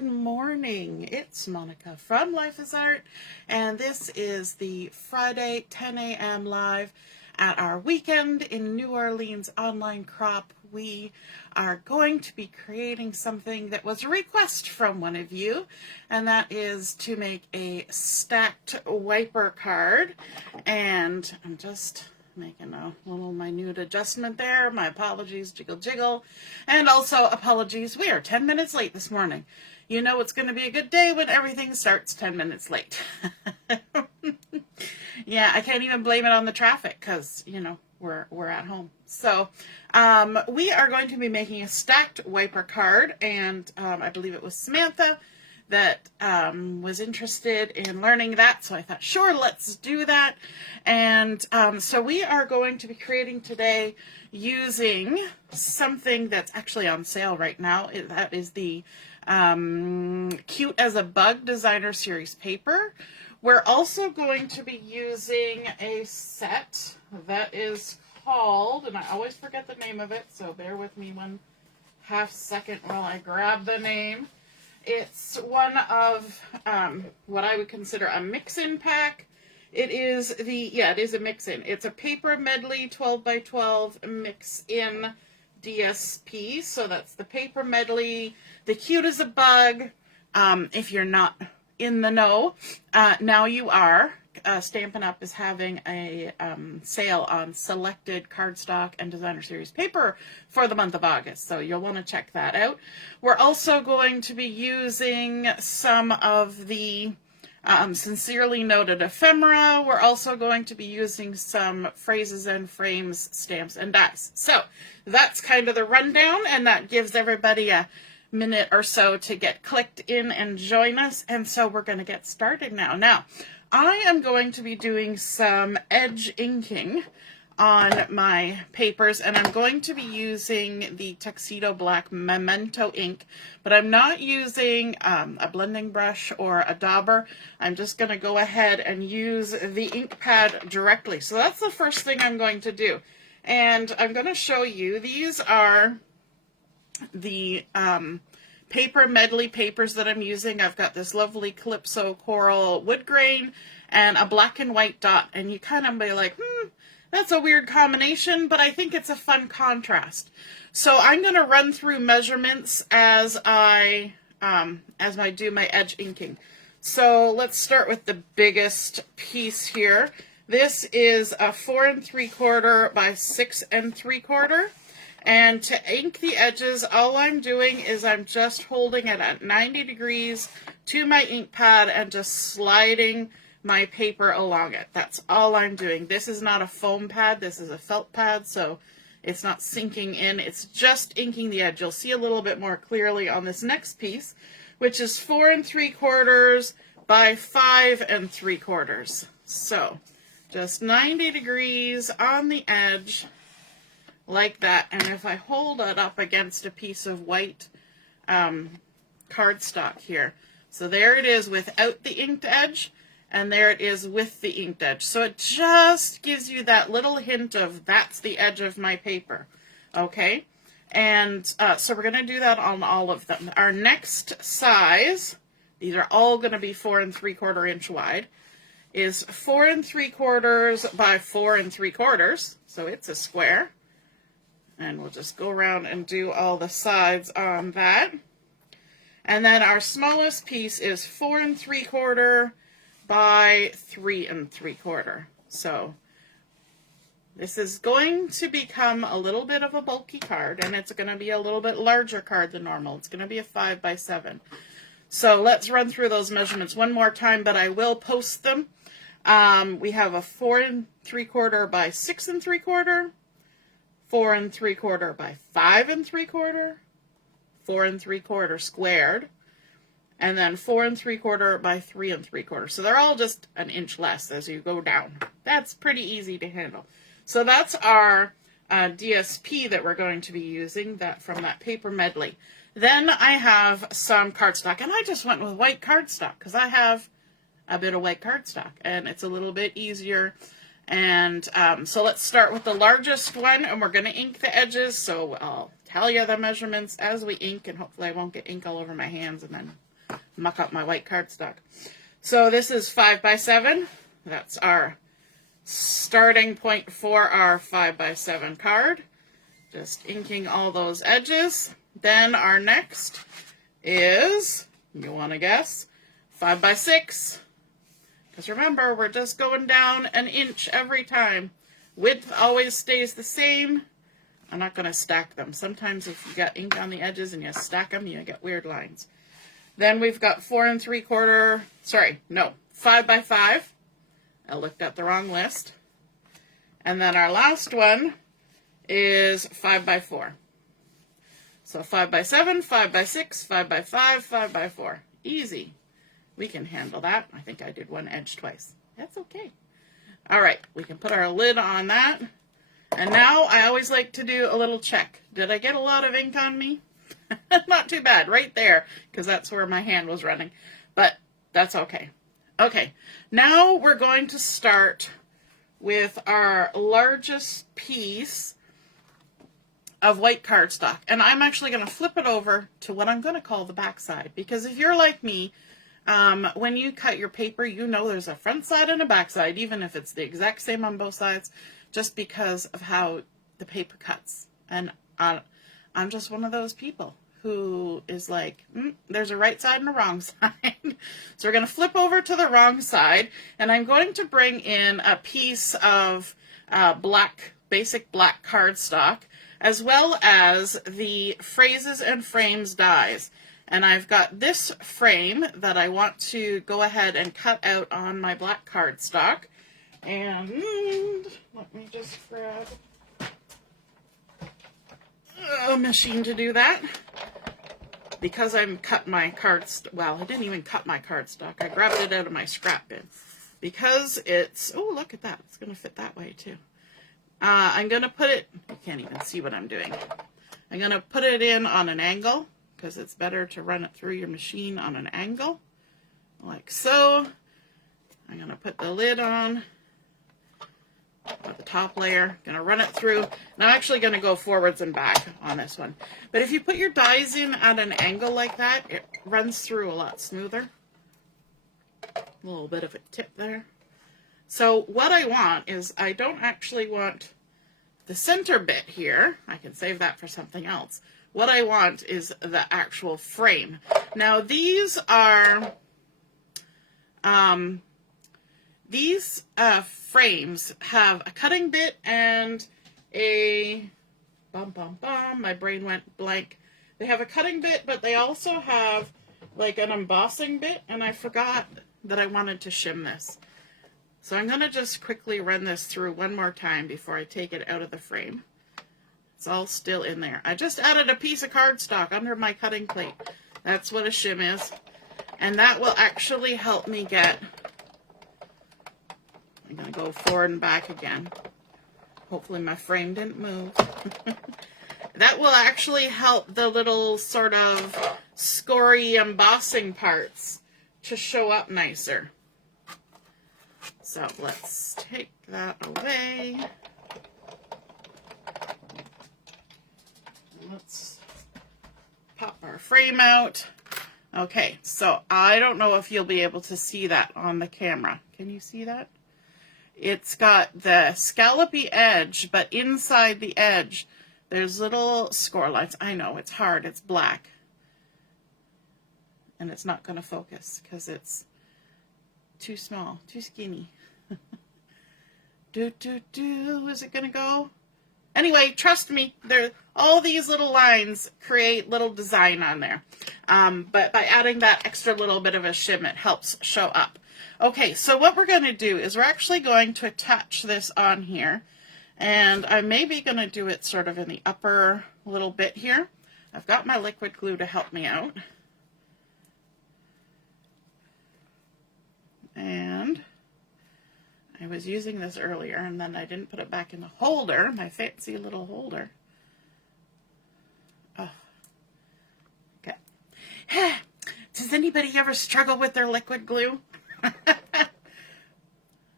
Good morning. It's Monica from Life is Art, and this is the Friday 10 a.m. live at our weekend in New Orleans online crop. We are going to be creating something that was a request from one of you, and that is to make a stacked wiper card. And I'm just making a little minute adjustment there. My apologies, jiggle jiggle. And also apologies, we are 10 minutes late this morning. You know it's going to be a good day when everything starts 10 minutes late. Yeah, I can't even blame it on the traffic because, you know, we're at home. So we are going to be making a stacked wiper card, and I believe it was Samantha that was interested in learning that, so I thought, sure, let's do that. And so we are going to be creating today using something that's actually on sale right now. That is the Cute as a Bug Designer Series paper. We're also going to be using a set that is called, and I always forget the name of it, so bear with me 1/2 second while I grab the name. It's one of what I would consider a mix-in pack. It is it is a mix-in. It's a paper medley 12x12 mix-in DSP. So that's the paper medley, the Cute as a Bug. If you're not in the know, now you are. Stampin' Up! Is having a sale on selected cardstock and designer series paper for the month of August, so you'll want to check that out. We're also going to be using some of the Sincerely Noted Ephemera. We're also going to be using some Phrases and Frames stamps and dies. So that's kind of the rundown, and that gives everybody a minute or so to get clicked in and join us. And so we're going to get started now. Now, I am going to be doing some edge inking on my papers, and I'm going to be using the Tuxedo Black Memento ink, but I'm not using a blending brush or a dauber. I'm just going to go ahead and use the ink pad directly. So that's the first thing I'm going to do. And I'm going to show you, these are the paper medley papers that I'm using. I've got this lovely Calypso Coral wood grain and a black and white dot, and you kind of be like, that's a weird combination, but I think it's a fun contrast. So I'm going to run through measurements as I do my edge inking. So let's start with the biggest piece here. This is a 4 3/4 by 6 3/4. And to ink the edges, all I'm doing is I'm just holding it at 90 degrees to my ink pad and just sliding my paper along it. That's all I'm doing. This is not a foam pad. This is a felt pad, so it's not sinking in. It's just inking the edge. You'll see a little bit more clearly on this next piece, which is 4 3/4 by 5 3/4. So just 90 degrees on the edge, like that. And if I hold it up against a piece of white cardstock here, so there it is without the inked edge, and there it is with the inked edge. So it just gives you that little hint of that's the edge of my paper. Okay, and so we're going to do that on all of them. Our next size, these are all going to be 4 3/4 inch wide, is 4 3/4 by 4 3/4. So it's a square. And we'll just go around and do all the sides on that. And then our smallest piece is 4 3/4 by 3 3/4. So this is going to become a little bit of a bulky card, and it's going to be a little bit larger card than normal. It's going to be a 5 by 7. So let's run through those measurements one more time, but I will post them. We have a 4 3/4 by 6 3/4. 4 3/4 by 5 3/4, 4 3/4 squared, and then 4 3/4 by 3 3/4. So they're all just an inch less as you go down. That's pretty easy to handle. So that's our DSP that we're going to be using, that from that paper medley. Then I have some cardstock, and I just went with white cardstock because I have a bit of white cardstock, and it's a little bit easier. And so let's start with the largest one, and we're going to ink the edges. So I'll tell you the measurements as we ink, and hopefully I won't get ink all over my hands and then muck up my white cardstock. So this is 5x7. That's our starting point for our 5x7 card. Just inking all those edges. Then our next is, you want to guess, 5x6. Because remember, we're just going down an inch every time. Width always stays the same. I'm not going to stack them. Sometimes if you got ink on the edges and you stack them, you get weird lines. Then we've got 4 3/4, 5x5. I looked at the wrong list. And then our last one is 5x4. So 5x7, 5x6, 5x5, 5x4. Easy. We can handle that. I think I did one edge twice. That's okay. All right, we can put our lid on that. And now I always like to do a little check. Did I get a lot of ink on me? Not too bad, right there, because that's where my hand was running. But that's okay. Okay, now we're going to start with our largest piece of white cardstock. And I'm actually going to flip it over to what I'm going to call the back side. Because if you're like me, when you cut your paper, you know there's a front side and a back side, even if it's the exact same on both sides, just because of how the paper cuts. And I'm just one of those people who is like, there's a right side and a wrong side. So we're going to flip over to the wrong side, and I'm going to bring in a piece of basic black cardstock, as well as the Phrases and Frames dies. And I've got this frame that I want to go ahead and cut out on my black cardstock. And let me just grab a machine to do that. Because I'm cut my cardstock, well, I didn't even cut my cardstock. I grabbed it out of my scrap bin. Because it's, oh, look at that. It's going to fit that way too. I'm going to put it, you can't even see what I'm doing. I'm going to put it in on an angle, because it's better to run it through your machine on an angle, like so. I'm going to put the lid on, or the top layer, going to run it through, and I'm actually going to go forwards and back on this one. But if you put your dies in at an angle like that, it runs through a lot smoother. A little bit of a tip there. So what I want is, I don't actually want the center bit here. I can save that for something else. What I want is the actual frame. Now these are, frames have a cutting bit and a, my brain went blank. They have a cutting bit, but they also have like an embossing bit, and I forgot that I wanted to shim this. So I'm going to just quickly run this through one more time before I take it out of the frame. It's all still in there. I just added a piece of cardstock under my cutting plate. That's what a shim is. And that will actually help me get, I'm going to go forward and back again. Hopefully my frame didn't move. That will actually help the little sort of scory embossing parts to show up nicer. So let's take that away. Let's pop our frame out. Okay, so I don't know if you'll be able to see that on the camera. Can you see that? It's got the scallopy edge, but inside the edge, there's little score lines. I know, it's hard, it's black. And it's not going to focus because it's too small, too skinny. Is it going to go? Anyway, trust me, all these little lines create little design on there. But by adding that extra little bit of a shim, it helps show up. Okay, so what we're going to do is we're actually going to attach this on here. And I'm maybe going to do it sort of in the upper little bit here. I've got my liquid glue to help me out. And I was using this earlier, and then I didn't put it back in the holder, my fancy little holder. Oh. Okay. Does anybody ever struggle with their liquid glue?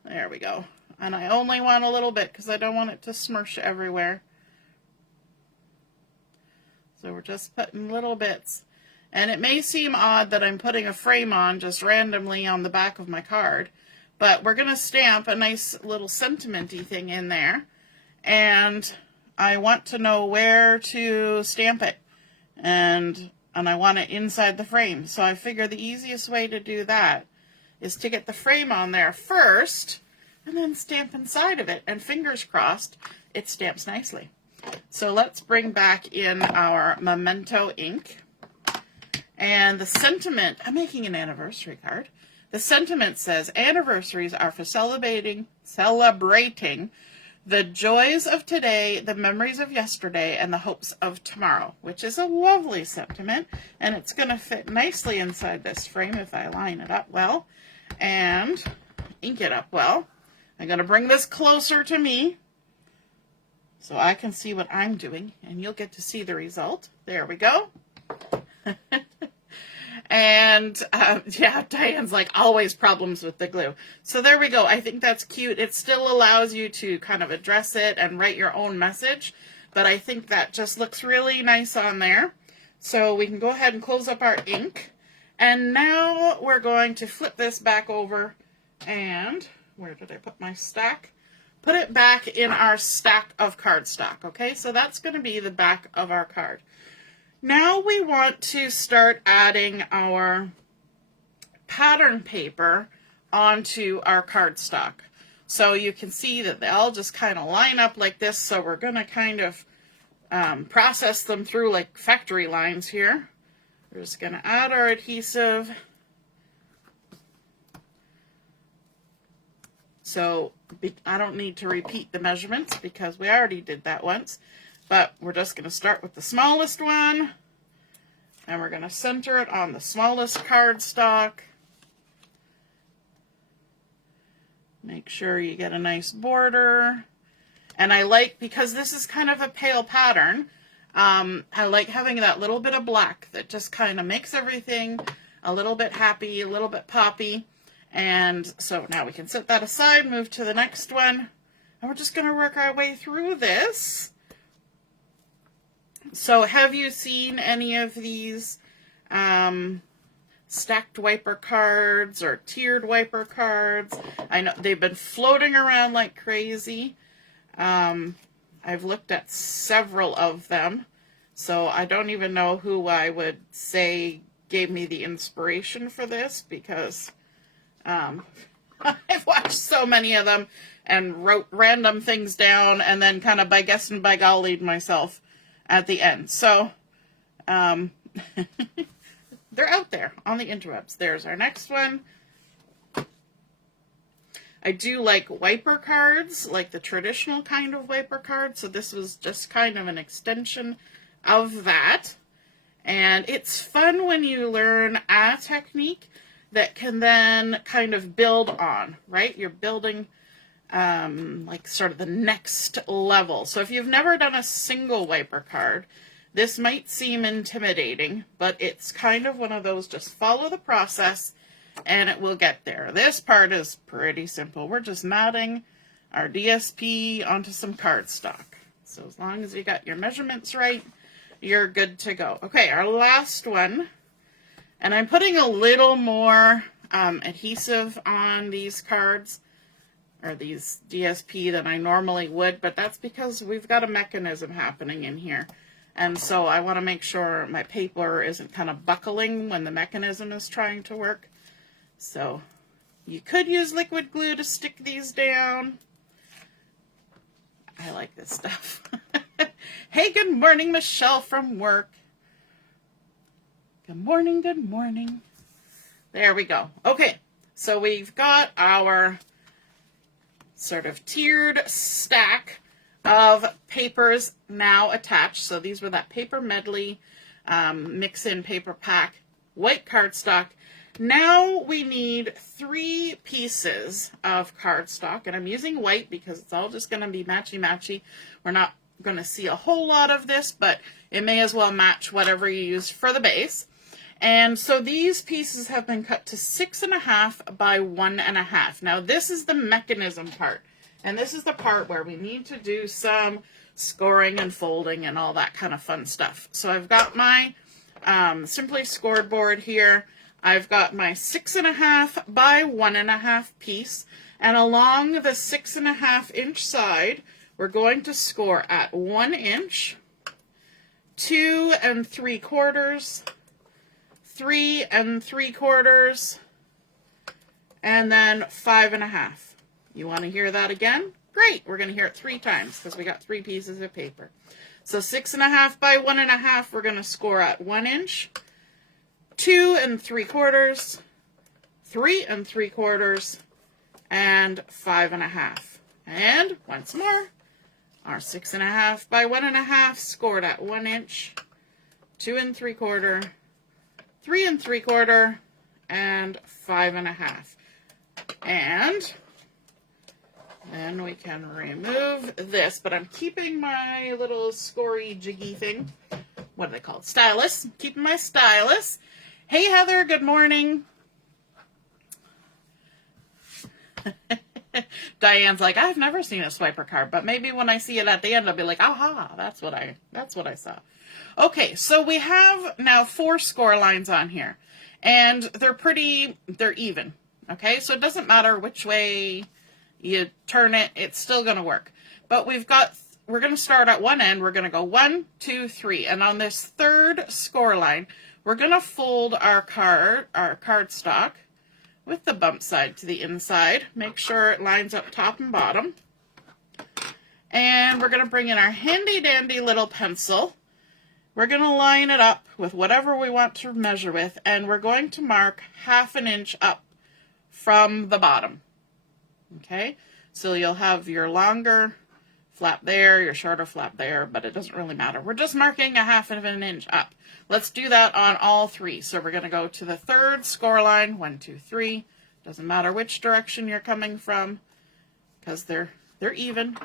There we go. And I only want a little bit because I don't want it to smush everywhere. So we're just putting little bits. And it may seem odd that I'm putting a frame on just randomly on the back of my card, but we're going to stamp a nice little sentiment-y thing in there. And I want to know where to stamp it. And I want it inside the frame. So I figure the easiest way to do that is to get the frame on there first and then stamp inside of it. And fingers crossed, it stamps nicely. So let's bring back in our Memento ink. And the sentiment, I'm making an anniversary card. The sentiment says, anniversaries are for celebrating the joys of today, the memories of yesterday, and the hopes of tomorrow, which is a lovely sentiment. And it's going to fit nicely inside this frame if I line it up well and ink it up well. I'm going to bring this closer to me so I can see what I'm doing, and you'll get to see the result. There we go. And yeah, Diane's like, always problems with the glue. So there we go. I think that's cute. It still allows you to kind of address it and write your own message, but I think that just looks really nice on there. So we can go ahead and close up our ink. And now we're going to flip this back over, and where did I put my stack? Put it back in our stack of cardstock. Okay, so that's going to be the back of our card. Now we want to start adding our pattern paper onto our cardstock. So you can see that they all just kind of line up like this. So we're going to kind of process them through like factory lines here. We're just going to add our adhesive. So I don't need to repeat the measurements because we already did that once. But we're just going to start with the smallest one, and we're going to center it on the smallest cardstock. Make sure you get a nice border. And I like, because this is kind of a pale pattern, I like having that little bit of black that just kind of makes everything a little bit happy, a little bit poppy. And so now we can set that aside, move to the next one, and we're just going to work our way through this. So have you seen any of these stacked wiper cards or tiered wiper cards? I know they've been floating around like crazy. I've looked at several of them, so I don't even know who I would say gave me the inspiration for this, because I've watched so many of them and wrote random things down and then kind of by guess and by gollied myself at the end. So they're out there on the interwebs. There's our next one. I do like wiper cards, like the traditional kind of wiper card. So this was just kind of an extension of that. And it's fun when you learn a technique that can then kind of build on, right? You're building like sort of the next level. So if you've never done a single wiper card, this might seem intimidating, but it's kind of one of those just follow the process and it will get there. This part is pretty simple. We're just knotting our DSP onto some cardstock. So as long as you got your measurements right, you're good to go. Okay, our last one. And I'm putting a little more adhesive on these cards, or these DSP, than I normally would, but that's because we've got a mechanism happening in here. And so I want to make sure my paper isn't kind of buckling when the mechanism is trying to work. So you could use liquid glue to stick these down. I like this stuff. Hey, good morning, Michelle from work. Good morning, good morning. There we go. Okay, so we've got our sort of tiered stack of papers now attached. So these were that paper medley, mix-in paper pack, white cardstock. Now we need 3 pieces of cardstock, and I'm using white because it's all just going to be matchy-matchy. We're not going to see a whole lot of this, but it may as well match whatever you use for the base. And so these pieces have been cut to 6.5 by 1.5. Now this is the mechanism part, and this is the part where we need to do some scoring and folding and all that kind of fun stuff. So I've got my Simply Scored board here. I've got my 6.5 by 1.5 piece, and along the 6.5 inch side, we're going to score at 1 inch, 2 3/4, 3 3/4, and then 5.5. You want to hear that again? Great. We're going to hear it 3 times because we got 3 pieces of paper. So 6.5 by 1.5, we're going to score at 1 inch, 2 3/4, 3 3/4, and 5.5. And once more, our 6.5 by 1.5 scored at 1 inch, 2 3/4, 3 3/4, and 5.5. And then we can remove this, but I'm keeping my little scory jiggy thing. What are they called? Stylus. Keeping my stylus. Hey Heather, good morning. Diane's like, I've never seen a swiper card, but maybe when I see it at the end, I'll be like, aha, that's what I saw. Okay, so we have now 4 score lines on here, and they're even. Okay, so it doesn't matter which way you turn it, it's still going to work. But we're going to start at one end. We're going to go 1, 2, 3. And on this 3rd score line, we're going to fold our cardstock with the bump side to the inside. Make sure it lines up top and bottom. And we're going to bring in our handy dandy little pencil. We're going to line it up with whatever we want to measure with. And we're going to mark 1/2 inch up from the bottom. Okay, so you'll have your longer flap there, your shorter flap there, but it doesn't really matter. We're just marking 1/2 inch up. Let's do that on all 3. So we're going to go to the 3rd score line, 1, 2, 3. Doesn't matter which direction you're coming from because they're even.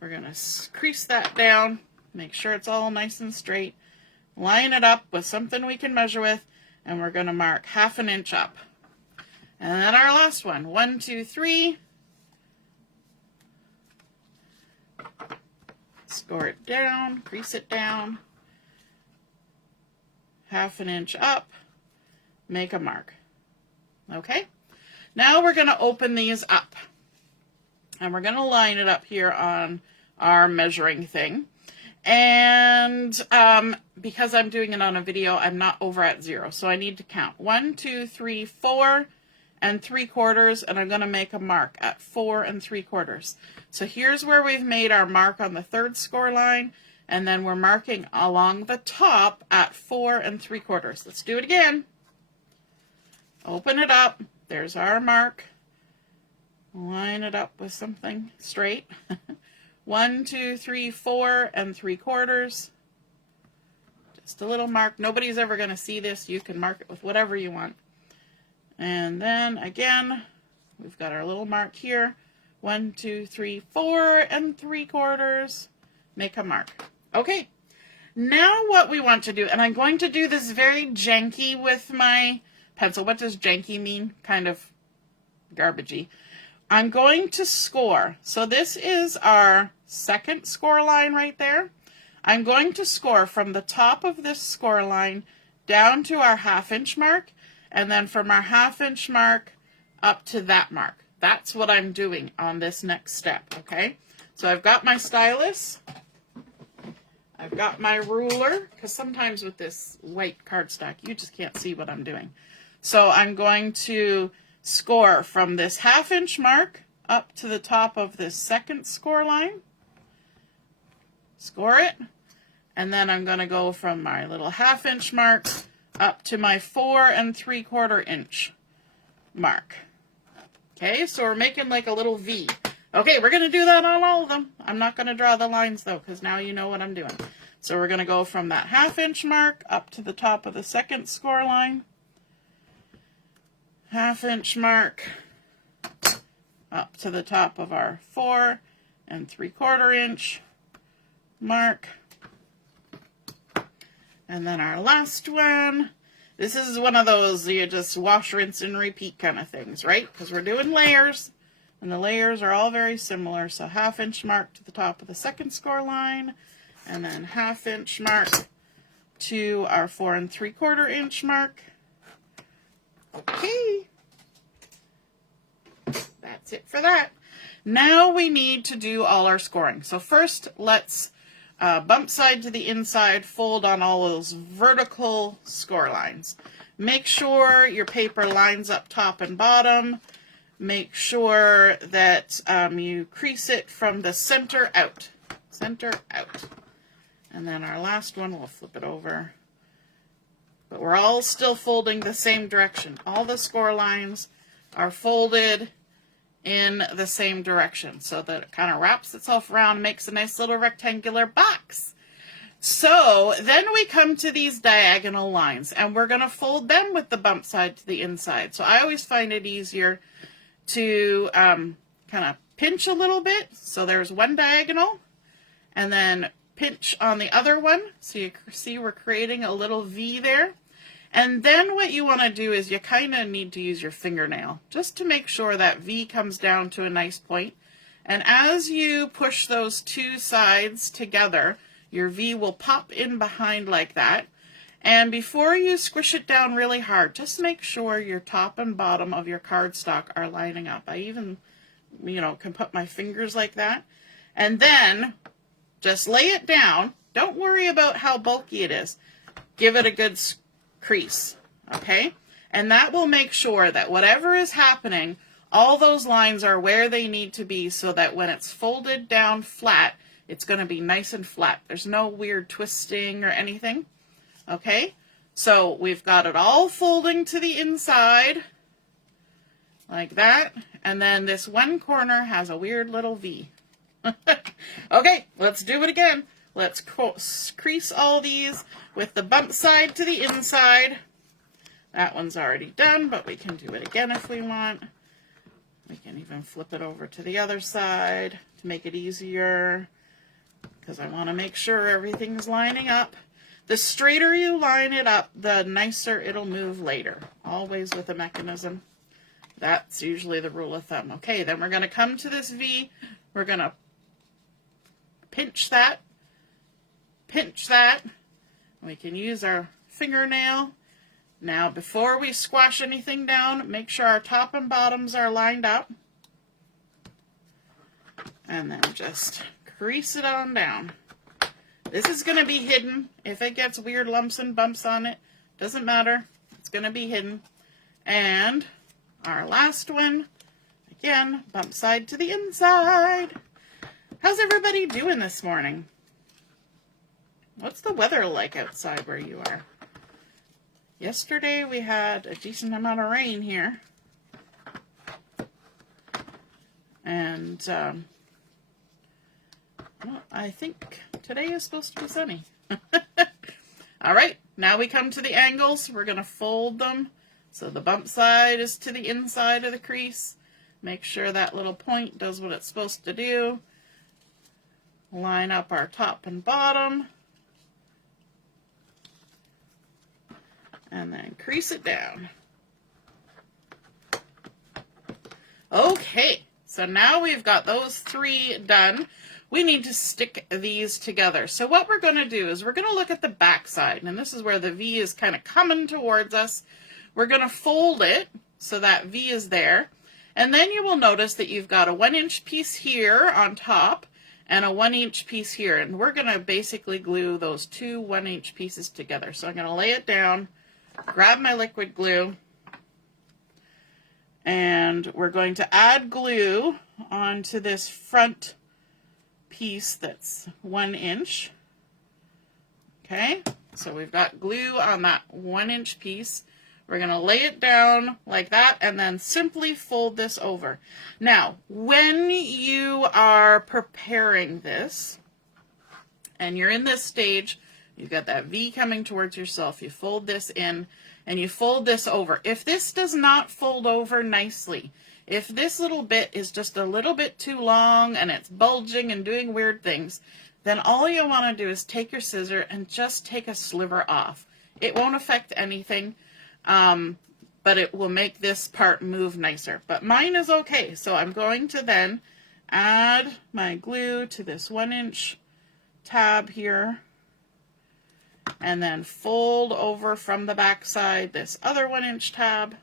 We're going to crease that down, make sure it's all nice and straight. Line it up with something we can measure with, and we're going to mark 1/2 inch up. And then our last one, 1, 2, 3. Score it down, crease it down, 1/2 inch up, make a mark. Okay, now we're going to open these up, and we're going to line it up here on our measuring thing. And because I'm doing it on a video, I'm not over at 0, so I need to count 1, 2, 3, 4 3/4, and I'm going to make a mark at 4 3/4. So here's where we've made our mark on the 3rd score line, and then we're marking along the top at 4 3/4. Let's do it again. Open it up. There's our mark. Line it up with something straight. 1, 2, 3, 4 3/4. Just a little mark. Nobody's ever going to see this. You can mark it with whatever you want. And then again, we've got our little mark here. 1, 2, 3, 4 3/4. Make a mark. Okay, now what we want to do, and I'm going to do this very janky with my pencil. What does janky mean? Kind of garbagey. I'm going to score. So this is our 2nd score line right there. I'm going to score from the top of this score line down to our 1/2 inch mark, and then from our 1/2 inch mark up to that mark. That's what I'm doing on this next step, okay? So I've got my stylus, I've got my ruler, because sometimes with this white cardstock, you just can't see what I'm doing. So I'm going to score from this 1/2 inch mark up to the top of this 2nd score line. Score it. And then I'm going to go from my little 1/2 inch mark up to my 4 3/4 inch mark. Okay, so we're making like a little V. Okay, we're going to do that on all of them. I'm not going to draw the lines though, because now you know what I'm doing. So we're going to go from that 1/2 inch mark up to the top of the 2nd score line. 1/2 inch mark up to the top of our 4 3/4 inch mark. And then our last one. This is one of those you just wash, rinse, and repeat kind of things, right? Because we're doing layers, and the layers are all very similar. So 1/2 inch mark to the top of the 2nd score line, and then 1/2 inch mark to our 4 3/4 inch mark. Okay. That's it for that. Now we need to do all our scoring. So first, let's bump side to the inside, fold on all those vertical score lines. Make sure your paper lines up top and bottom. Make sure that you crease it from the center out. Center out. And then our last one, we'll flip it over. But we're all still folding the same direction. All the score lines are folded in the same direction so that it kind of wraps itself around, makes a nice little rectangular box. So then we come to these diagonal lines, and we're going to fold them with the bump side to the inside. So I always find it easier to kind of pinch a little bit. So there's one diagonal, and then pinch on the other one. So you see we're creating a little V there. And then what you want to do is you kind of need to use your fingernail just to make sure that V comes down to a nice point. And as you push those two sides together, your V will pop in behind like that. And before you squish it down really hard, just make sure your top and bottom of your cardstock are lining up. I even, can put my fingers like that. And then just lay it down. Don't worry about how bulky it is. Give it a good crease, okay? And that will make sure that whatever is happening, all those lines are where they need to be so that when it's folded down flat, it's going to be nice and flat. There's no weird twisting or anything, okay? So we've got it all folding to the inside like that, and then this one corner has a weird little V. Okay, let's do it again. Let's crease all these with the bump side to the inside. That one's already done, but we can do it again if we want. We can even flip it over to the other side to make it easier, because I want to make sure everything's lining up. The straighter you line it up, the nicer it'll move later. Always with a mechanism. That's usually the rule of thumb. Okay, then we're going to come to this V. We're going to pinch that. Pinch that. We can use our fingernail. Now, before we squash anything down, make sure our top and bottoms are lined up. And then just crease it on down. This is going to be hidden. If it gets weird lumps and bumps on it, doesn't matter. It's going to be hidden. And our last one, again, bump side to the inside. How's everybody doing this morning? What's the weather like outside where you are? Yesterday we had a decent amount of rain here. And well, I think today is supposed to be sunny. All right, now we come to the angles. We're going to fold them so the bump side is to the inside of the crease. Make sure that little point does what it's supposed to do. Line up our top and bottom. And then crease it down. Okay, so now we've got those three done. We need to stick these together. So what we're going to do is we're going to look at the back side, and this is where the V is kind of coming towards us. We're going to fold it so that V is there, and then you will notice that you've got a 1-inch piece here on top and a 1-inch piece here, and we're going to basically glue those two 1-inch pieces together. So I'm going to lay it down, grab my liquid glue, and we're going to add glue onto this front piece that's 1 inch. Okay, so we've got glue on that 1-inch piece. We're going to lay it down like that and then simply fold this over. Now, when you are preparing this and you're in this stage, you've got that V coming towards yourself, you fold this in and you fold this over. If this does not fold over nicely, if this little bit is just a little bit too long and it's bulging and doing weird things, then all you want to do is take your scissor and just take a sliver off. It won't affect anything, but it will make this part move nicer. But mine is okay, so I'm going to then add my glue to this 1-inch tab here. and then fold over from the back side this other 1-inch tab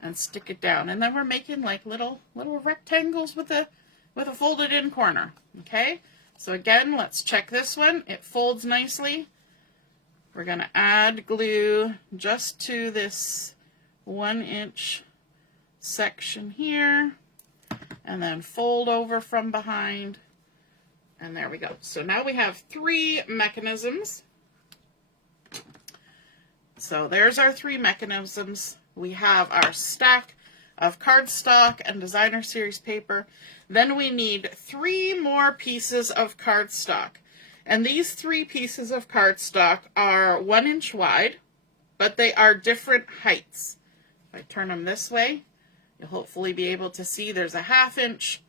and stick it down. And then we're making like little rectangles with a folded in corner. Okay, so again, let's check this one. It folds nicely. We're going to add glue just to this 1-inch section here, and then fold over from behind, and there we go. So now we have 3 mechanisms. So there's our 3 mechanisms. We have our stack of cardstock and designer series paper. Then we need 3 more pieces of cardstock. And these 3 pieces of cardstock are 1 inch wide, but they are different heights. If I turn them this way, you'll hopefully be able to see there's a 1/2 inch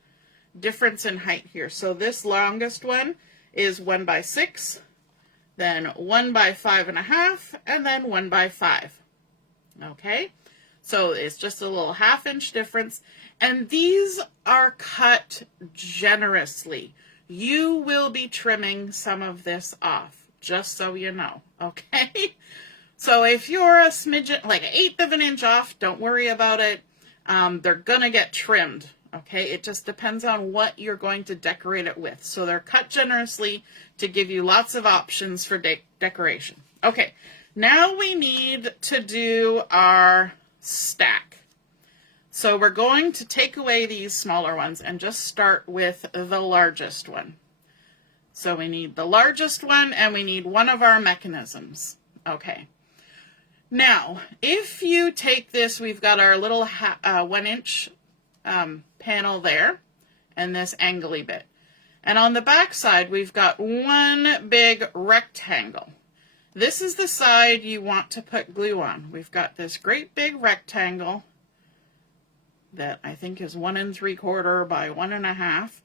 difference in height here. So this longest one is 1 by 6, then 1 by 5.5, and then 1 by 5. Okay, so it's just a little 1/2 inch difference. And these are cut generously. You will be trimming some of this off, just so you know, okay? So if you're a smidgen, like 1/8 of an inch off, don't worry about it. They're gonna get trimmed, okay? It just depends on what you're going to decorate it with. So they're cut generously to give you lots of options for decoration. Okay, now we need to do our stack. So we're going to take away these smaller ones and just start with the largest one. So we need the largest one, and we need one of our mechanisms. Okay. Now, if you take this, we've got our little 1-inch panel there, and this angly bit. And on the back side, we've got one big rectangle. This is the side you want to put glue on. We've got this great big rectangle that I think is 1 3/4 by 1.5.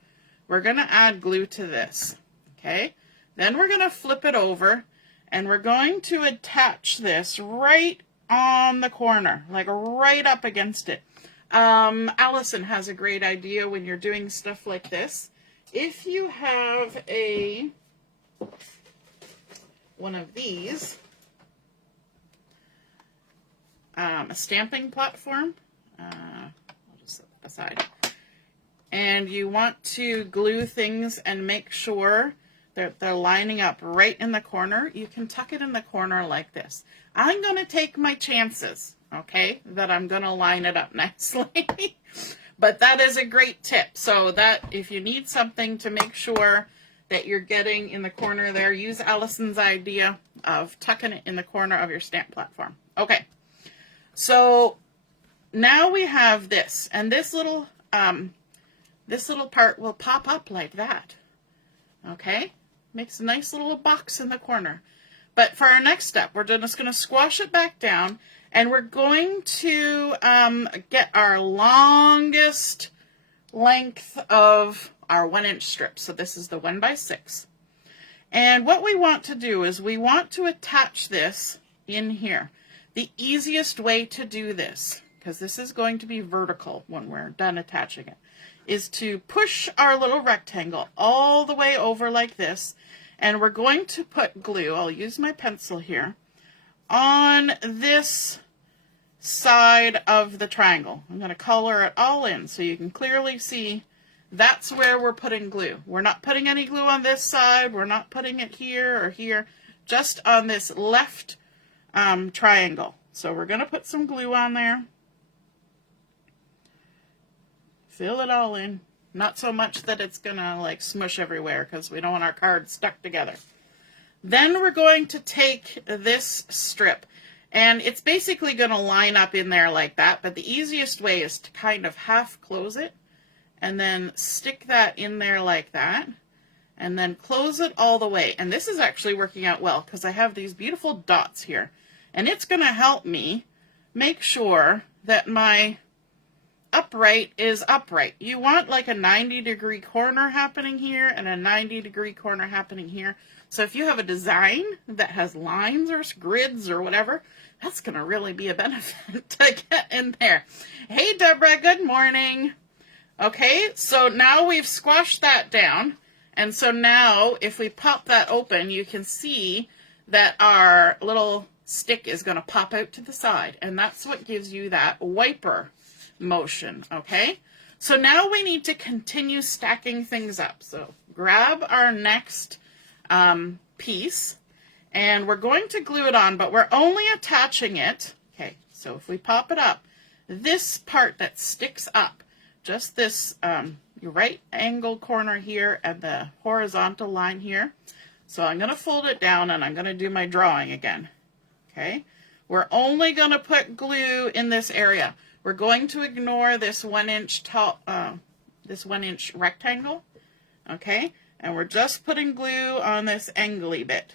We're going to add glue to this, okay? Then we're going to flip it over, and we're going to attach this right on the corner, like right up against it. Allison has a great idea when you're doing stuff like this. If you have one of these, a stamping platform, aside, and you want to glue things and make sure that they're lining up right in the corner, you can tuck it in the corner like this. I'm going to take my chances, okay, that I'm going to line it up nicely. But that is a great tip. So that if you need something to make sure that you're getting in the corner there, use Allison's idea of tucking it in the corner of your stamp platform. Okay, so now we have this, and this little part will pop up like that. Okay, makes a nice little box in the corner. But for our next step, we're just going to squash it back down, and we're going to get our longest length of our 1-inch strip. So this is the 1 by 6. And what we want to do is we want to attach this in here. The easiest way to do this, because this is going to be vertical when we're done attaching it, is to push our little rectangle all the way over like this, and we're going to put glue, I'll use my pencil here, on this side of the triangle. I'm going to color it all in so you can clearly see that's where we're putting glue. We're not putting any glue on this side, we're not putting it here or here, just on this left triangle. So we're going to put some glue on there. Fill it all in. Not so much that it's going to like smush everywhere, because we don't want our cards stuck together. Then we're going to take this strip, and it's basically going to line up in there like that, but the easiest way is to kind of half close it and then stick that in there like that, and then close it all the way. And this is actually working out well because I have these beautiful dots here, and it's going to help me make sure that my upright is upright. You want like a 90-degree corner happening here and a 90-degree corner happening here. So if you have a design that has lines or grids or whatever, that's going to really be a benefit to get in there. Hey, Deborah, good morning. Okay, so now we've squashed that down. And so now if we pop that open, you can see that our little stick is going to pop out to the side, and that's what gives you that wiper motion, okay? So now we need to continue stacking things up. So grab our next piece, and we're going to glue it on, but we're only attaching it, okay, so if we pop it up, this part that sticks up, just this right angle corner here and the horizontal line here. So I'm going to fold it down and I'm going to do my drawing again. Okay, we're only going to put glue in this area. We're going to ignore this 1 inch tall, this 1 inch rectangle. Okay, and we're just putting glue on this angly bit.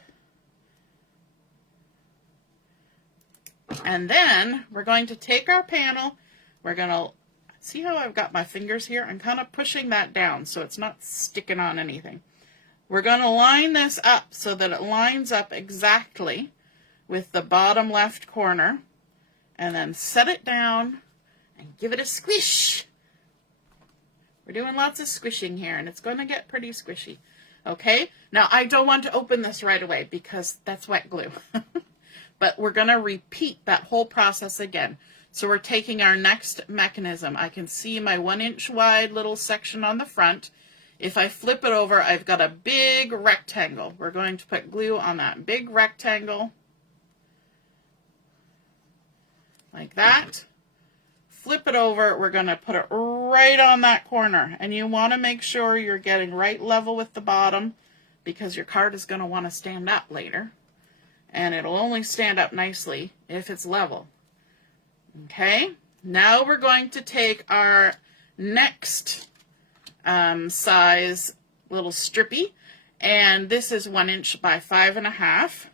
And then we're going to take our panel. We're going to see how I've got my fingers here. I'm kind of pushing that down so it's not sticking on anything. We're going to line this up so that it lines up exactly with the bottom left corner, and then set it down and give it a squish. We're doing lots of squishing here, and it's going to get pretty squishy. Okay, now I don't want to open this right away because that's wet glue. But we're going to repeat that whole process again. So we're taking our next mechanism. I can see my 1 inch wide little section on the front. If I flip it over, I've got a big rectangle. We're going to put glue on that big rectangle, like that. Flip it over, we're going to put it right on that corner. And you want to make sure you're getting right level with the bottom, because your card is going to want to stand up later. And it'll only stand up nicely if it's level. Okay, now we're going to take our next size little strippy, and this is 1 inch by 5.5.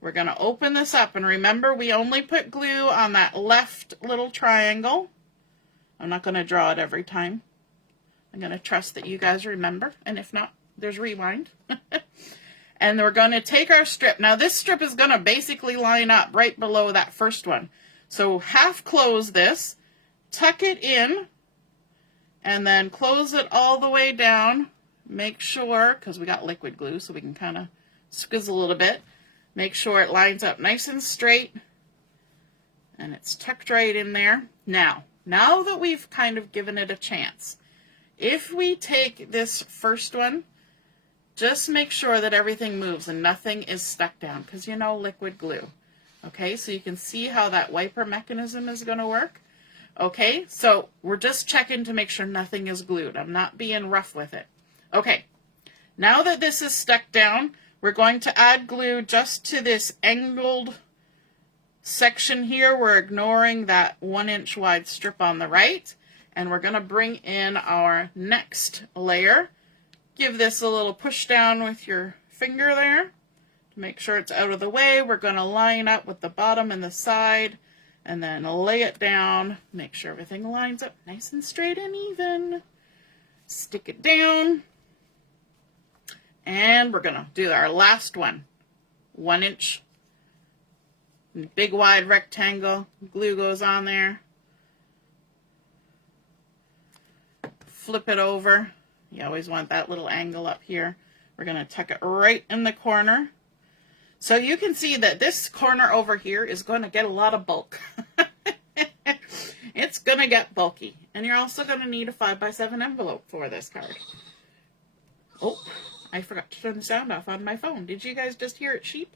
We're going to open this up, and remember, we only put glue on that left little triangle. I'm not going to draw it every time. I'm going to trust that you guys remember, and if not, there's rewind. And we're going to take our strip. Now this strip is going to basically line up right below that first one. So half close this, tuck it in, and then close it all the way down. Make sure, because we got liquid glue, so we can kind of squizzle a little bit. Make sure it lines up nice and straight, and it's tucked right in there. Now that we've kind of given it a chance, if we take this first one, just make sure that everything moves and nothing is stuck down, because you know liquid glue. Okay, so you can see how that wiper mechanism is going to work. Okay, so we're just checking to make sure nothing is glued. I'm not being rough with it. Okay, now that this is stuck down, we're going to add glue just to this angled section here. We're ignoring that 1 inch wide strip on the right, and we're going to bring in our next layer. Give this a little push down with your finger there to make sure it's out of the way. We're going to line up with the bottom and the side, and then lay it down. Make sure everything lines up nice and straight and even. Stick it down. And we're going to do our last one. 1 inch, big wide rectangle. Glue goes on there. Flip it over. You always want that little angle up here. We're going to tuck it right in the corner. So you can see that this corner over here is going to get a lot of bulk. It's going to get bulky. And you're also going to need a 5x7 envelope for this card. Oh, I forgot to turn the sound off on my phone. Did you guys just hear it sheep?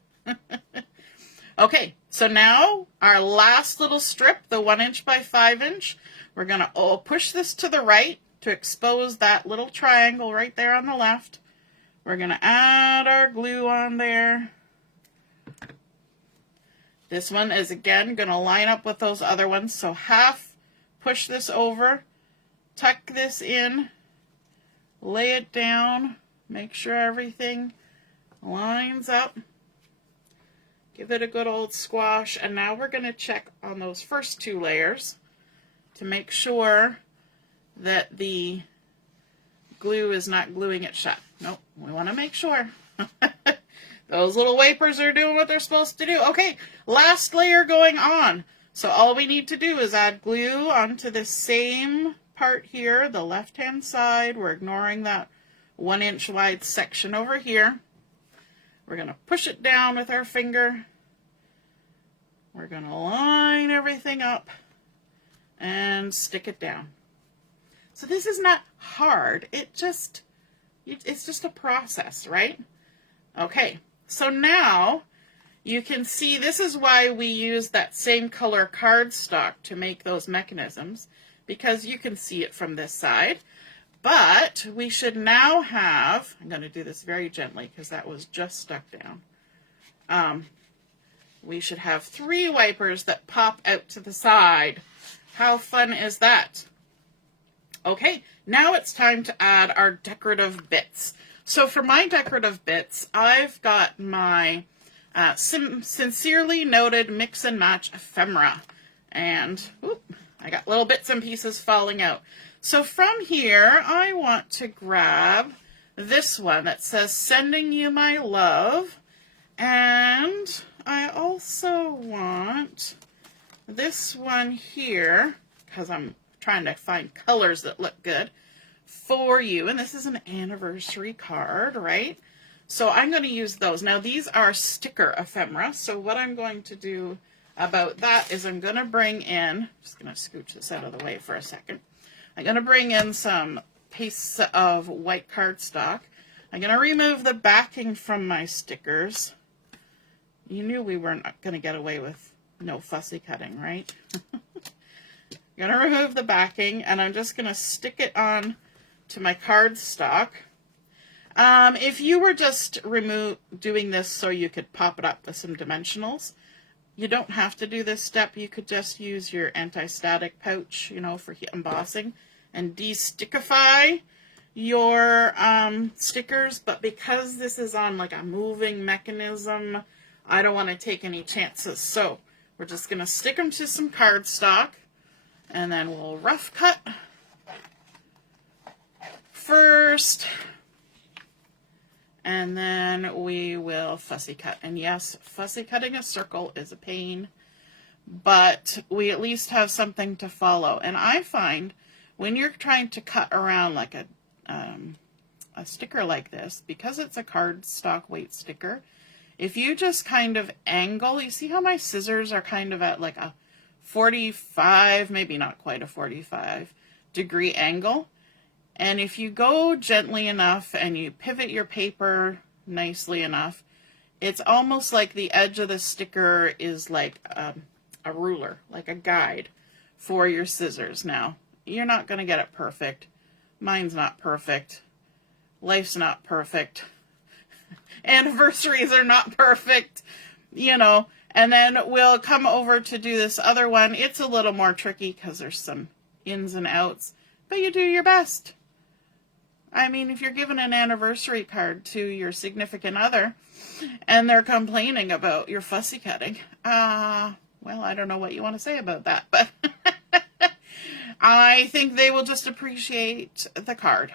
Okay, so now our last little strip, the 1 inch by 5 inch, we're going to push this to the right to expose that little triangle right there on the left. We're going to add our glue on there. This one is again going to line up with those other ones. So half push this over, tuck this in, lay it down, make sure everything lines up. Give it a good old squash. And now we're going to check on those first two layers to make sure that the glue is not gluing it shut. Nope, we want to make sure. Those little wipers are doing what they're supposed to do. Okay, last layer going on. So all we need to do is add glue onto the same part here, the left-hand side. We're ignoring that 1 inch wide section over here. We're going to push it down with our finger. We're going to line everything up and stick it down. So this is not hard. It's just a process, right? Okay, so now you can see this is why we use that same color cardstock to make those mechanisms, because you can see it from this side. But we should now have, I'm going to do this very gently because that was just stuck down. We should have 3 wipers that pop out to the side. How fun is that? Okay, now it's time to add our decorative bits. So for my decorative bits, I've got my Sincerely Noted Mix and Match Ephemera. And I got little bits and pieces falling out. So from here, I want to grab this one that says Sending You My Love. And I also want this one here, because I'm trying to find colors that look good for you. And this is an anniversary card, right? So I'm going to use those. Now these are sticker ephemera. So what I'm going to do about that is I'm going to bring in, just going to scooch this out of the way for a second. I'm going to bring in some pieces of white cardstock. I'm going to remove the backing from my stickers. You knew we weren't going to get away with no fussy cutting, right? I'm going to remove the backing, and I'm just going to stick it on to my cardstock. If you were just doing this so you could pop it up with some dimensionals, you don't have to do this step. You could just use your anti-static pouch, you know, for embossing and de-stickify your stickers. But because this is on like a moving mechanism, I don't want to take any chances. So we're just going to stick them to some cardstock, and then we'll rough cut first. And then we will fussy cut. And yes, fussy cutting a circle is a pain, but we at least have something to follow. And I find when you're trying to cut around like a sticker like this, because it's a cardstock weight sticker, if you just kind of angle, you see how my scissors are kind of at like a 45, maybe not quite a 45 degree angle. And if you go gently enough and you pivot your paper nicely enough, it's almost like the edge of the sticker is like a ruler, like a guide for your scissors. Now, you're not going to get it perfect. Mine's not perfect. Life's not perfect. Anniversaries are not perfect, you know. And then we'll come over to do this other one. It's a little more tricky because there's some ins and outs, but you do your best. I mean, if you're giving an anniversary card to your significant other and they're complaining about your fussy cutting, well, I don't know what you want to say about that, but I think they will just appreciate the card.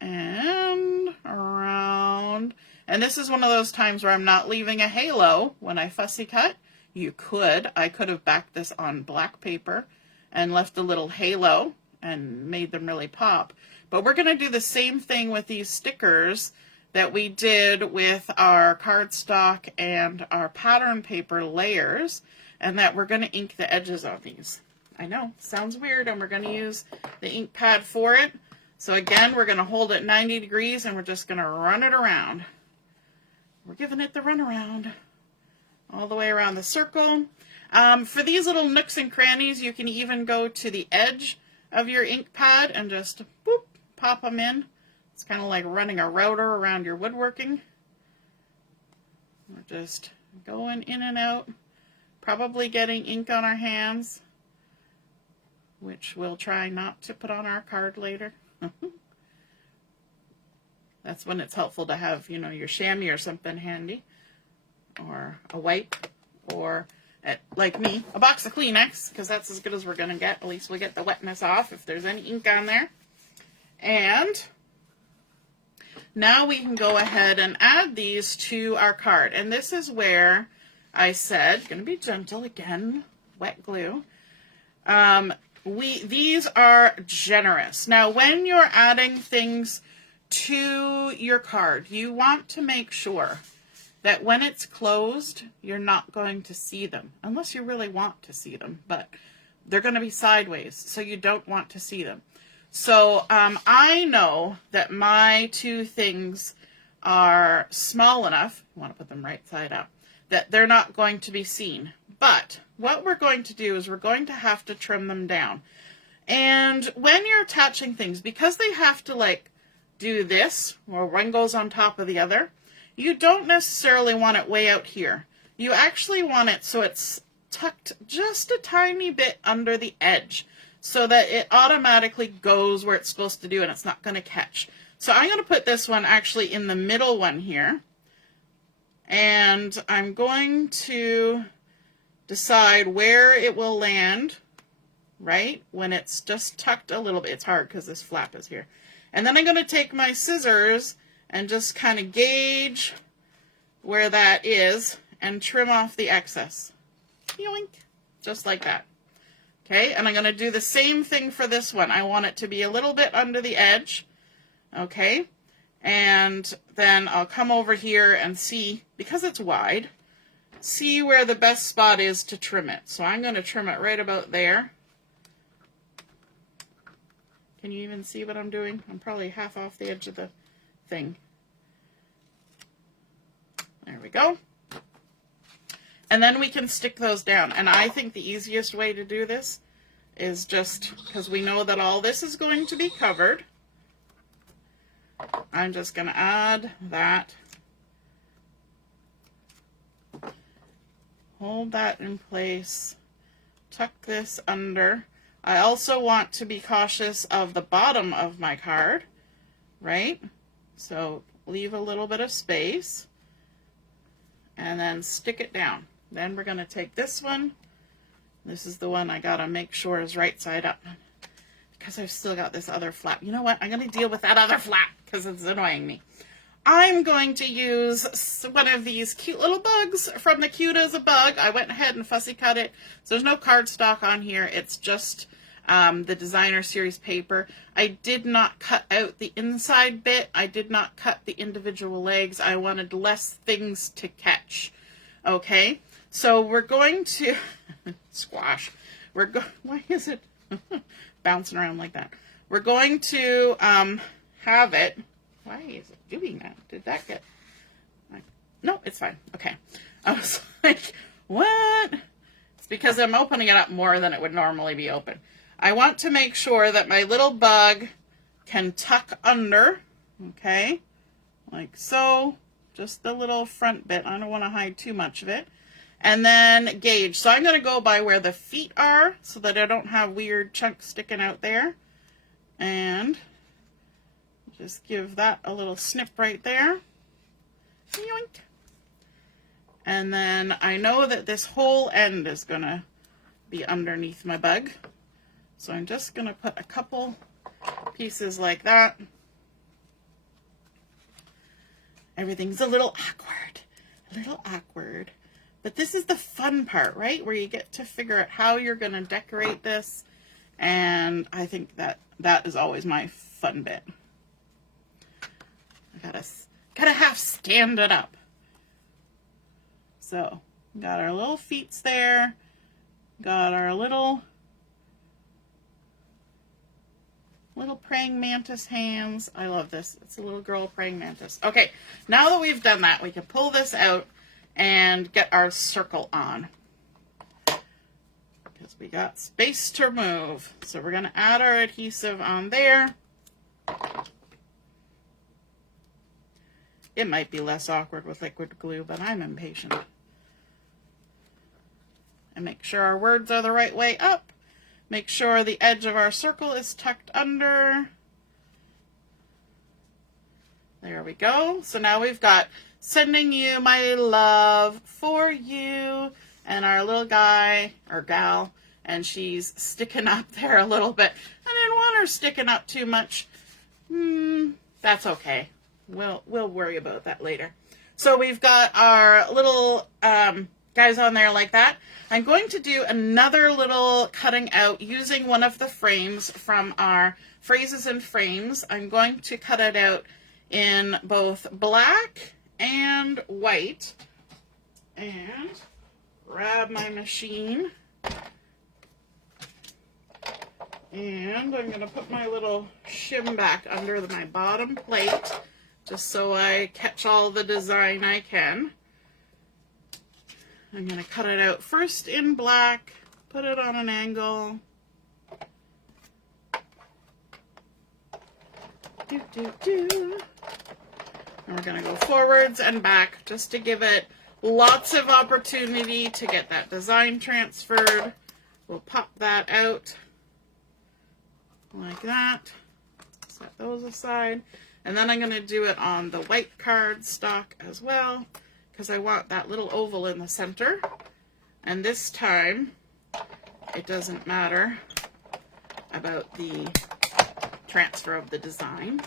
And around. And this is one of those times where I'm not leaving a halo when I fussy cut. I could have backed this on black paper and left a little halo and made them really pop. But we're going to do the same thing with these stickers that we did with our cardstock and our pattern paper layers, and that we're going to ink the edges on these. I know, sounds weird, and we're going to use the ink pad for it. So again, we're going to hold it 90 degrees and we're just going to run it around. We're giving it the run around all the way around the circle. For these little nooks and crannies, you can even go to the edge of your ink pad and just boop, pop them in. It's kind of like running a router around your woodworking. We're just going in and out, probably getting ink on our hands, which we'll try not to put on our card later. That's when it's helpful to have, you know, your chamois or something handy, or a wipe, or like me, a box of Kleenex, because that's as good as we're going to get. At least we'll get the wetness off if there's any ink on there. And now we can go ahead and add these to our card. And this is where I said, going to be gentle again, wet glue. These are generous. Now, when you're adding things to your card, you want to make sure that when it's closed, you're not going to see them, unless you really want to see them, but they're going to be sideways, so you don't want to see them. So I know that my two things are small enough, I want to put them right side up, that they're not going to be seen. But what we're going to do is we're going to have to trim them down. And when you're attaching things, because they have to like do this, where one goes on top of the other, you don't necessarily want it way out here. You actually want it so it's tucked just a tiny bit under the edge, so that it automatically goes where it's supposed to do and it's not going to catch. So I'm going to put this one actually in the middle one here. And I'm going to decide where it will land, right? When it's just tucked a little bit. It's hard because this flap is here. And then I'm going to take my scissors and just kind of gauge where that is and trim off the excess. Yoink. Just like that. Okay, and I'm going to do the same thing for this one. I want it to be a little bit under the edge. Okay, and then I'll come over here and see, because it's wide, see where the best spot is to trim it. So I'm going to trim it right about there. Can you even see what I'm doing? I'm probably half off the edge of the thing. There we go. And then we can stick those down. And I think the easiest way to do this is just, because we know that all this is going to be covered, I'm just going to add that. Hold that in place. Tuck this under. I also want to be cautious of the bottom of my card, right? So leave a little bit of space and then stick it down. Then we're going to take this one. This is the one I got to make sure is right side up, because I've still got this other flap. You know what? I'm going to deal with that other flap because it's annoying me. I'm going to use one of these cute little bugs from the Cute as a Bug. I went ahead and fussy cut it. So there's no cardstock on here. It's just the designer series paper. I did not cut out the inside bit. I did not cut the individual legs. I wanted less things to catch. Okay, so we're going to squash. Why is it bouncing around like that? We're going to have it. Why is it doing that? Did that get... No, it's fine. Okay. I was like, what? It's because I'm opening it up more than it would normally be open. I want to make sure that my little bug can tuck under, okay, like so, just the little front bit. I don't want to hide too much of it. And then gauge. So I'm going to go by where the feet are so that I don't have weird chunks sticking out there. And just give that a little snip right there. Yoink. And then I know that this whole end is going to be underneath my bug. So I'm just going to put a couple pieces like that. Everything's a little awkward. But this is the fun part, right? Where you get to figure out how you're going to decorate this. And I think that is always my fun bit. I gotta half stand it up. So, got our little feets there. Got our little praying mantis hands. I love this. It's a little girl praying mantis. Okay, now that we've done that, we can pull this out and get our circle on, because we got space to move. So we're going to add our adhesive on there. It might be less awkward with liquid glue, but I'm impatient. And make sure our words are the right way up. Make sure the edge of our circle is tucked under. There we go. So now we've got sending you my love for you, and our little guy or gal, and she's sticking up there a little bit. I didn't want her sticking up too much. That's okay. We'll worry about that later. So we've got our little guys on there like that. I'm going to do another little cutting out using one of the frames from our phrases and frames. I'm going to cut it out in both black and white. And grab my machine. And I'm going to put my little shim back under my bottom plate just so I catch all the design I can. I'm going to cut it out first in black, put it on an angle. And we're going to go forwards and back just to give it lots of opportunity to get that design transferred. We'll pop that out like that. Set those aside. And then I'm going to do it on the white cardstock as well, because I want that little oval in the center. And this time, it doesn't matter about the transfer of the design.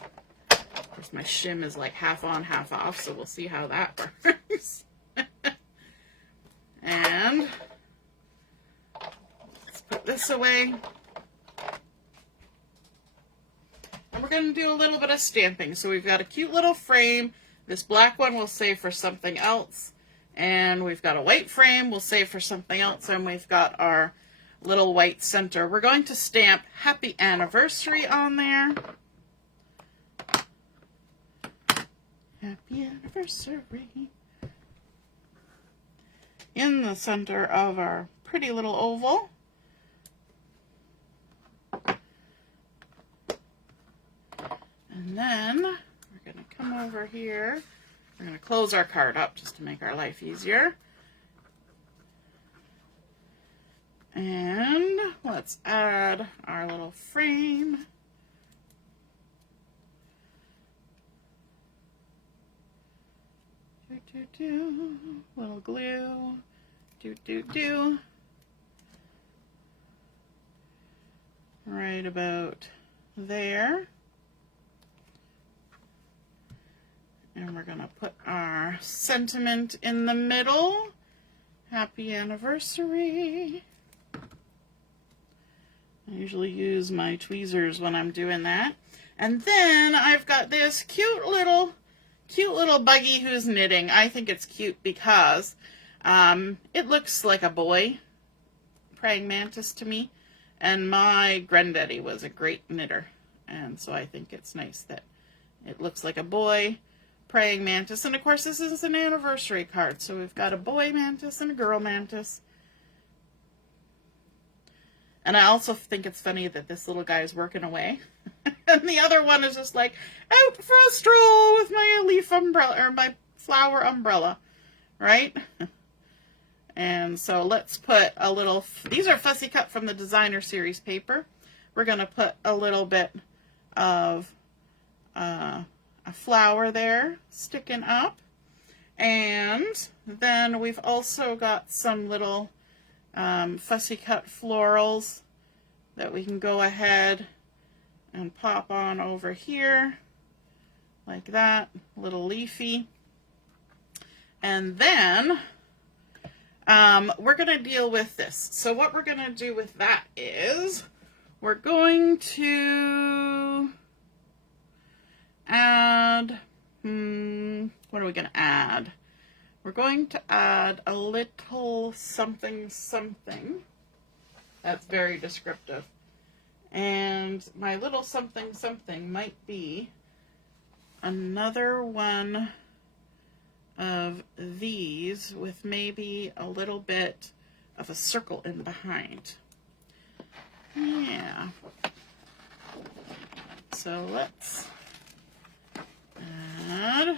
Of course, my shim is like half on, half off, so we'll see how that works. And let's put this away. And we're going to do a little bit of stamping. So we've got a cute little frame. This black one we'll save for something else. And we've got a white frame we'll save for something else. And we've got our little white center. We're going to stamp Happy Anniversary on there. Happy Anniversary. In the center of our pretty little oval. And then we're going to come over here. We're going to close our card up just to make our life easier. And let's add our little frame. Little glue. Right about there. And we're going to put our sentiment in the middle. Happy Anniversary. I usually use my tweezers when I'm doing that. And then I've got this cute little buggy who's knitting. I think it's cute because it looks like a boy, praying mantis to me. And my granddaddy was a great knitter. And so I think it's nice that it looks like a boy, praying mantis. And of course this is an anniversary card. So we've got a boy mantis and a girl mantis. And I also think it's funny that this little guy is working away. And the other one is just like, out for a stroll with my leaf umbrella, or my flower umbrella, right? And so let's put a little, these are fussy cut from the designer series paper. We're going to put a little bit of a flower there sticking up. And then we've also got some little fussy cut florals that we can go ahead and pop on over here like that, a little leafy. And then we're going to deal with this. So what we're going to do with that is we're going to add, what are we going to add? We're going to add a little something something. That's very descriptive. And my little something something might be another one of these with maybe a little bit of a circle in behind. Yeah. So let's add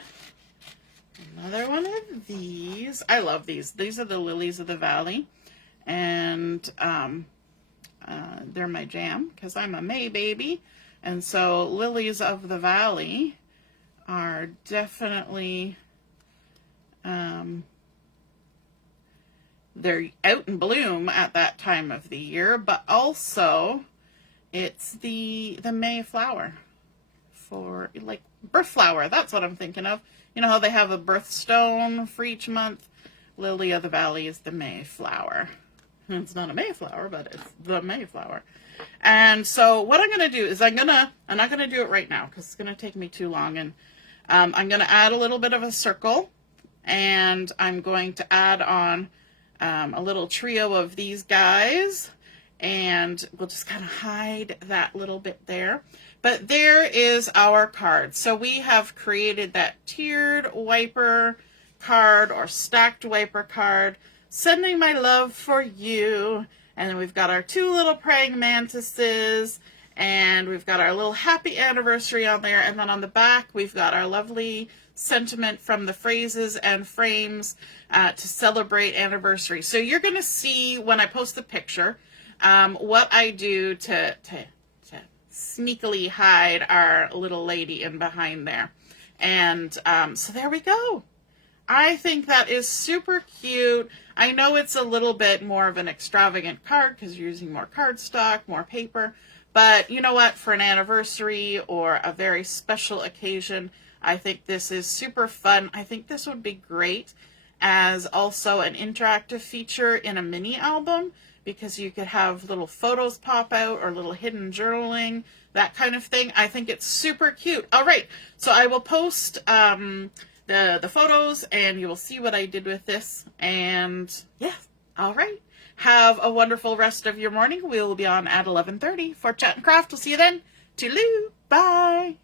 another one of these. I love these. These are the Lilies of the Valley. And they're my jam because I'm a May baby. And so Lilies of the Valley are definitely, they're out in bloom at that time of the year, but also it's the May flower for, like, birth flower. That's what I'm thinking of. You know how they have a birthstone for each month? Lily of the Valley is the May flower. It's not a Mayflower, but it's the Mayflower. And so what I'm going to do is I'm not going to do it right now because it's going to take me too long. And I'm going to add a little bit of a circle, and I'm going to add on a little trio of these guys, and we'll just kind of hide that little bit there. But there is our card. So we have created that tiered wiper card or stacked wiper card, sending my love for you. And then we've got our two little praying mantises, and we've got our little happy anniversary on there. And then on the back, we've got our lovely sentiment from the phrases and frames to celebrate anniversary. So you're going to see when I post the picture what I do to sneakily hide our little lady in behind there. And so there we go. I think that is super cute. I know it's a little bit more of an extravagant card because you're using more cardstock, more paper. But you know what? For an anniversary or a very special occasion, I think this is super fun. I think this would be great as also an interactive feature in a mini album, because you could have little photos pop out or little hidden journaling, that kind of thing. I think it's super cute. All right, so I will post the photos, and you will see what I did with this. And yeah, all right. Have a wonderful rest of your morning. We will be on at 11:30 for Chat and Craft. We'll see you then. Toodaloo. Bye.